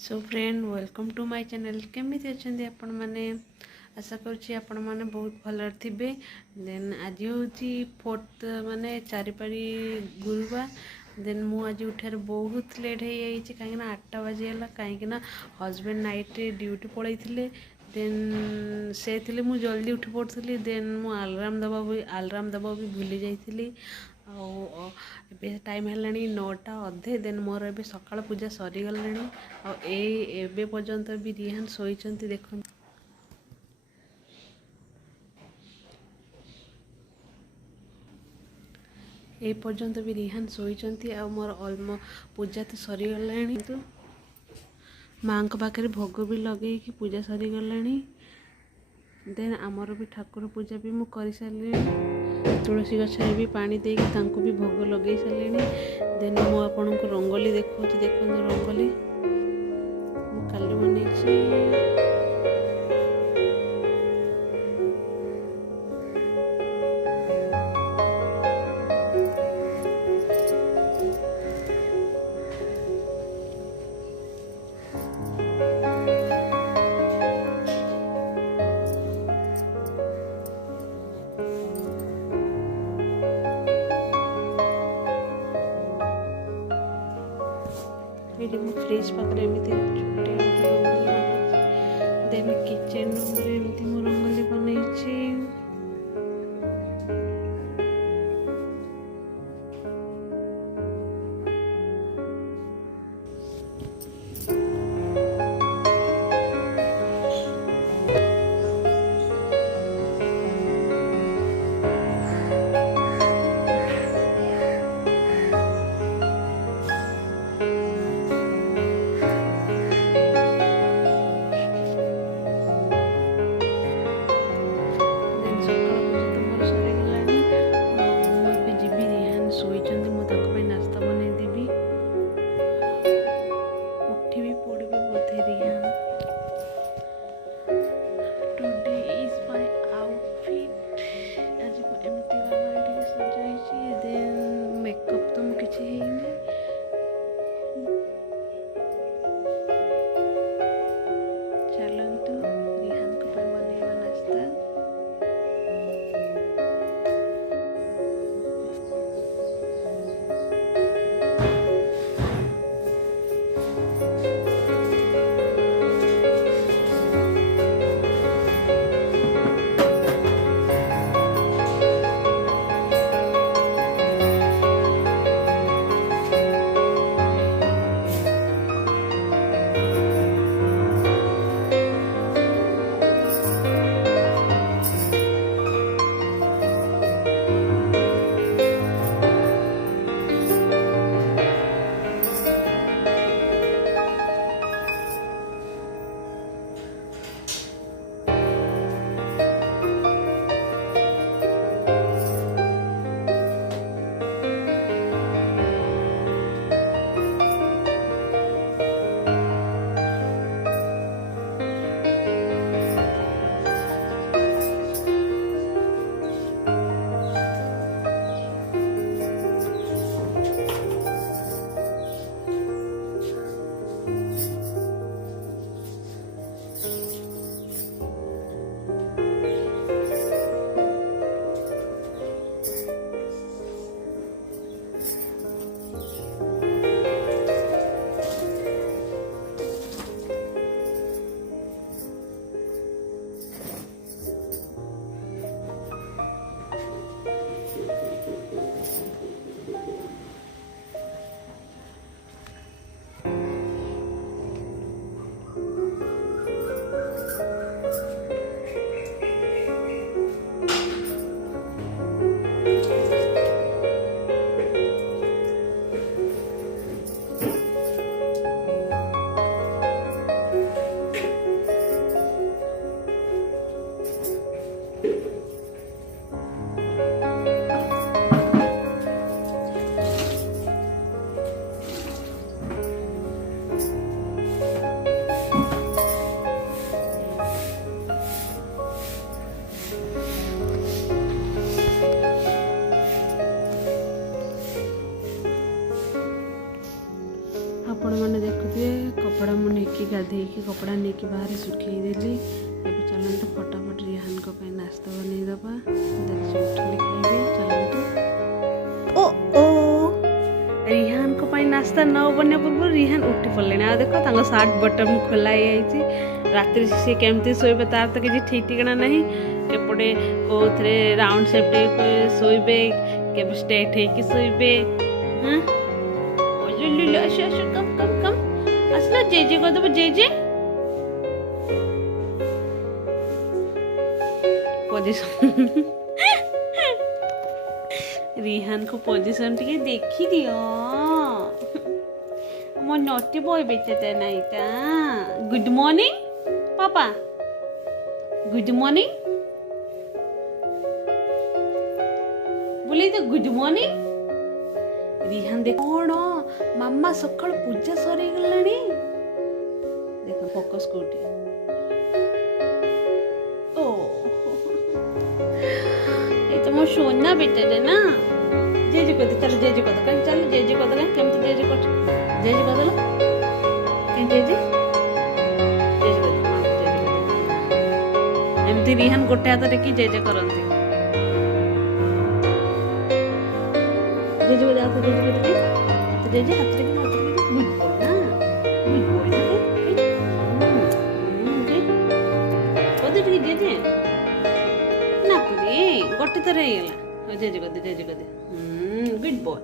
So friend welcome to my channel केमी अच्छे आपण मैंने आशा करुँची आपण मैंने बहुत भल थे। देन आज हूँ फोर्थ माने चारिपारी गुरुवार। देन मु आज उठार बहुत लेट हो जाइए कहीं 8टा बाजीगला कहीं हजबैंड नाइट ड्यूटी पलई थे। देन से थे मु जल्दी उठी पड़ी। देन मु आलाराम दबा भी भूली जाइली। ए टाइम है 9टा अधे। देन मोर ए सकाळ पूजा सरीगला। ए पर्यंत भी रिहान शोचती देख ए पर्यंत भी रिहान शोचती। मोर अलमो पूजा तो सरीगला। तो माँ पाखे भोग भी लगे कि पूजा सरीगला। देन आमर भी ठाकुर पूजा भी मु कर सारे। तुलसी गछरे भी पानी देकी तांको भी भोग लगे सारे। देन मु आपन को रंगोली देखो रंगोली मु काली बन। ये मो फ्रिज पाखे एमती छोटे रंगोली बनाई। देन किचन रूम रे एमती मो रंगोली बनाई। कपड़ा मुझे गाधे कपड़ा नहीं बाहर सुखईदेली ଏବେ चलते फटाफट रिहान को नाश्ता बनईदबा देखिए उठिले खाइबे चलते ओ ओ रिहान को नाश्ता न बनिया पूर्व रिहान उठी पड़े आ देख सार्ट बटन खोला राति सी केमती शोबे तार तो किसी ठीक ठिकाना ना एपटे कौन राउंड सेप शोबे के स्ट्रेट होके शोबे कम कम कम आसला जेजे करदेव जेजे पोजिशन रिहान को पोजिशन टी देखी दियो मो नोटी बॉय बेचता नाईटा गुड मॉर्निंग पापा गुड मॉर्निंग बोले तो गुड मॉर्निंग रिहान देख कौन मामा सकाल पूजा सरी गलानी देख फोकस कोटी ओ ये तो मो सोना बेटा दे ना जेजे को चल जेजे को कहीं चल जेजे को कहीं केम तो जेजे को लो कहीं जेजे जेजे को मां जेजे को एमती रिहान गोटे हाथ रे की जेजे करंती जेजे को जाते जेजे को जेजे हाथ रे गुड बॉय ना ओदे टी जेजे ना पुरी गोटे थरे हेला जेजे को दे गुड बॉय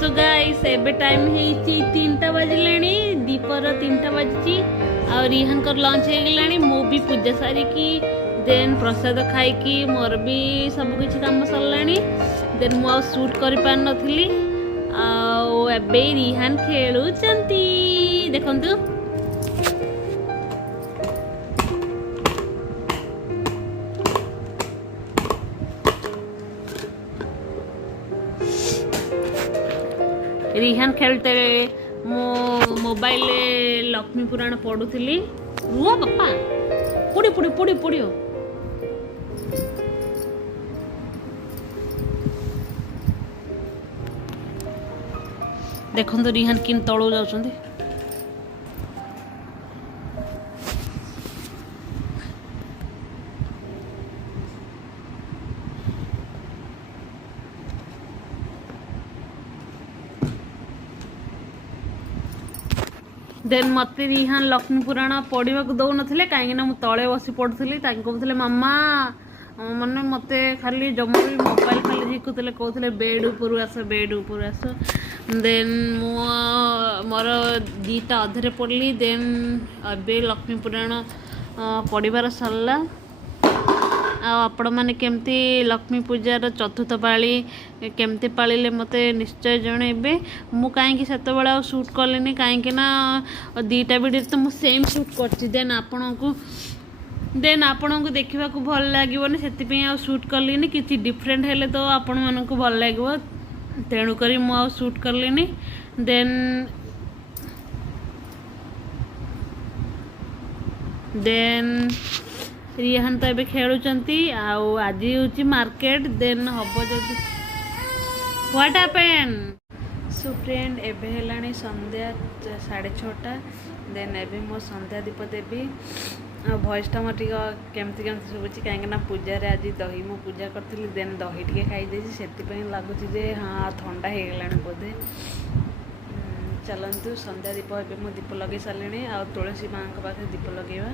सो गाइस एबे टाइम हेची 3टा बजलानी दीपर 3टा बजची और रिहान कर लंच हे गलानी मो भी पूजा सारी की देन प्रसाद खाई की मोर भी सब किछि काम सरलानी देन मो शूट कर पार नथिली आ एबे रिहान खेलुचंती देखंतु रिहान खेलते मो मोबाइल लक्ष्मी पुराण पढ़ुली रुह बापा पढ़ी पढ़ी पढ़ी पढ़ियो देखो रिहान किन तलू जाउछंती देन मत रिहान लक्ष्मी पुराण पढ़ा दौन कहीं तले बस पढ़ुली कहते मामा मैंने मत खाली जमा भी मोबाइल खाली झिकुले कहते बेड ऊपर आस देन मोर 2टा अधे पढ़ली देन अबे लक्ष्मी पुराण पढ़ार सरला आपण मैंने केमती लक्ष्मी पूजार चतुर्थ पाली केमती पालिले मते निश्चय जनइबे मु कहीं से शूट कलिनी कहीं 2टा वीडियो तो मु सेम शूट करछि देन आपण को देखा भल लगे से शूट कलिनी किसी डिफरेंट हेले तो आपण मन को भल लगे तेणुक मु शूट कलिनी देन रिहान तो ये खेलुचंती आज हूँ मार्केट देन हम जदि व्हाट हैपेन सो फ्रेंड एबे हेलानी संध्या 6:30 देन एबे मो संध्या दीप देवी भॉइसटा मोर केमती केमती शुभुची कहीं पूजार आज दही मो पूजा करी देन दही टे खाई से लगुच हाँ ठंडा हो गलानी बोधे चलतु संध्या दीप एबे मो दीप लगे सारे आ तुलसी माँ पाखे दीप लगेवा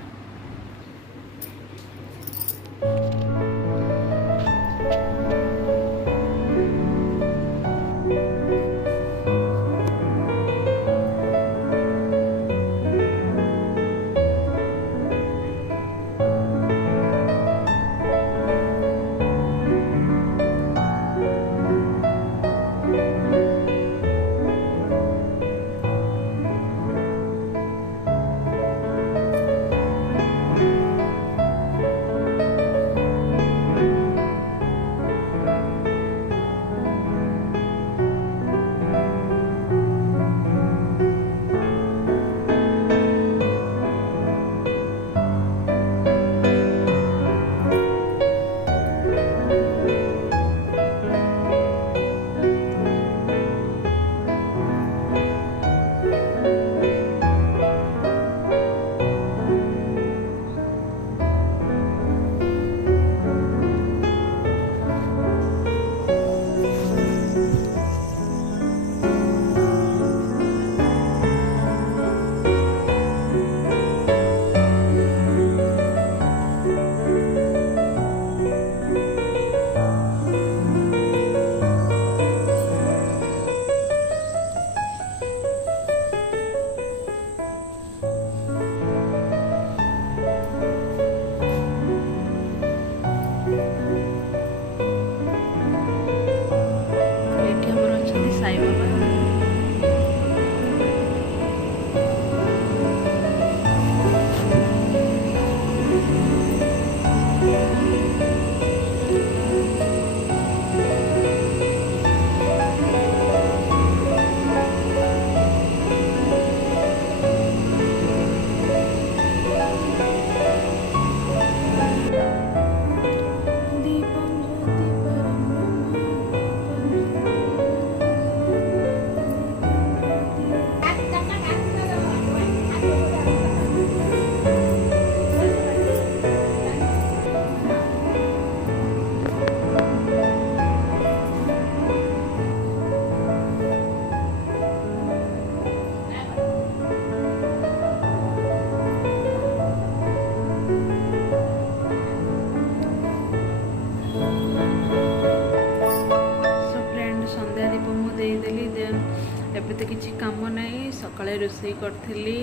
सकाळे रोषेई करथिली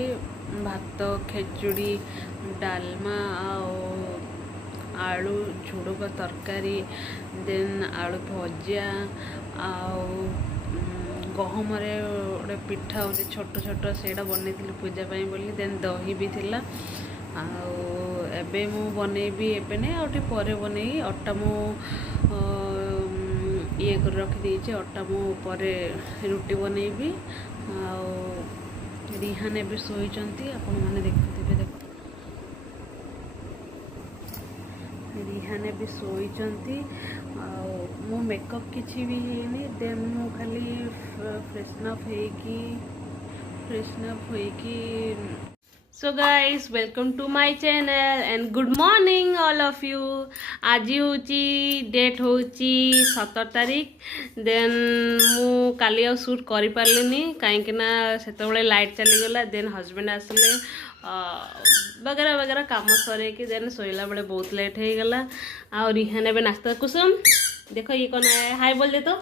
भात खेचुड़ी डालमा आलू झुड़ुक तरकारी देन आलू भजा गहम गोटे पिठा होती छोट छोट सेटा बन पूजा बोली देन दही भी थिला एबे मु बनैबी एबे नहीं आउटे परे बनै अटा मु ये कर रखी देछि अटा मु परे रुटी बनैबी रिहान एबे सोईचंती आपण माने देखुथिबे देखो रिहान एबे सोईचंती मो मेकअप किछि भी हेनी देन मु खाली फ्रेशन अप होइकी so guys welcome to my channel and good morning all of you आज होची डेट होची 17 तारीख देन मु काली आ शूट करि पारलिनी काहेकि ना सेतबेले लाइट चली गला देन हस्बैंड आसले वगैरह वगैरह काम सरे कि देन सोइला बेले बहुत लेट हो गला आ रिहान बे नाश्ता कुसुम देखो ये कौन है हाय बोल दे तो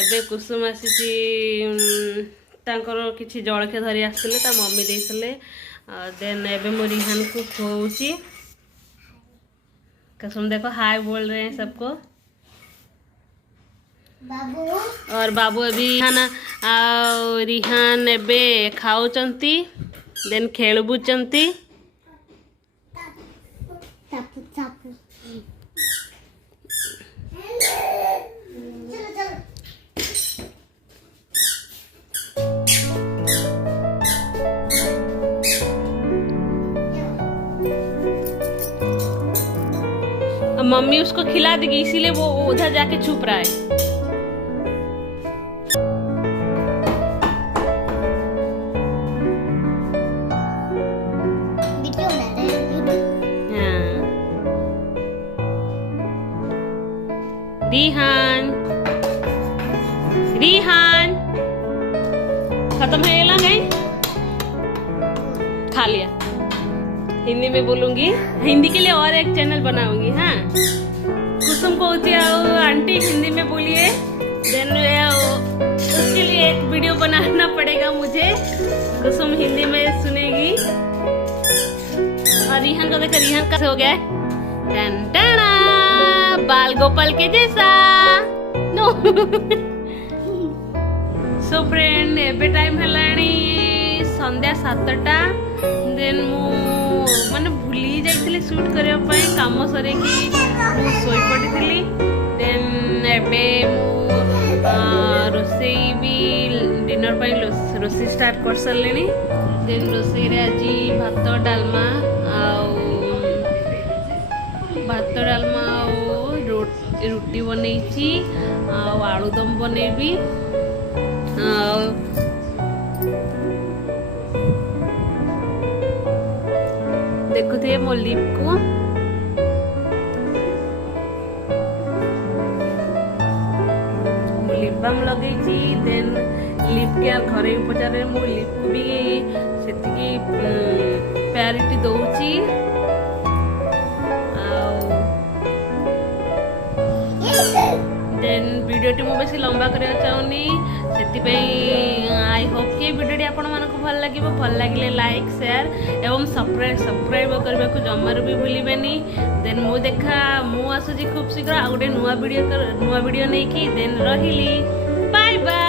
एबे कुसुम आसी तांकर किसी जलखे धरी आसते ता मम्मी देते देन एबे मो रिहान को खुआऊची कुसुम देखो हाय बोल रहे हैं सबको बाबू और बाबू अभी खाना रिहान एबे खाऊचंती देन खेलबुचंती मम्मी उसको खिला देगी इसीलिए वो उधर जाके छुप रहा है। रिहान रिहान खत्म है ना नहीं खा लिया हिंदी में बोलूंगी हिंदी के लिए और एक चैनल बनाऊंगी हाँ कुसुम को आंटी हिंदी में बोलिए देन उसके लिए एक वीडियो बनाना पड़ेगा मुझे कुसुम हिंदी में सुनेगी और रिहान को देखो रिहान कैसे हो गया टन टना बाल गोपाल के जैसा नो सो फ्रेंड एबे टाइम हेलानी संध्या 7टा देन मु माने भूली जाइथिली शूट करिया पई काम सरे कि सोई पड़िथिली देन एबे मु रोसेई भी डिनर पई रोसेई स्टार्ट कर सरलेनी देन रोसेई रे आज भात डालमा रुटी बनैची आलूदम बनैबी देखुथे मो लिप को लिप बाम लगे देन लिप केयर घरे उपचार मो लिप को भी सेतिकी प्रायोरिटी दउची देन वीडियो टी मु बेसी लंबा करिया चाहूनी सेति आई होप कि वीडियो टी आपण मानको भल लागिले लाइक शेयर एवं सब्सक्राइब करबा को जमार भी भूलिबेनी देन मु देखा मु आसुजी खूब शीघ्र आ गोटे नुआ वीडियो नहीं कि देन रहिली बाय बाय।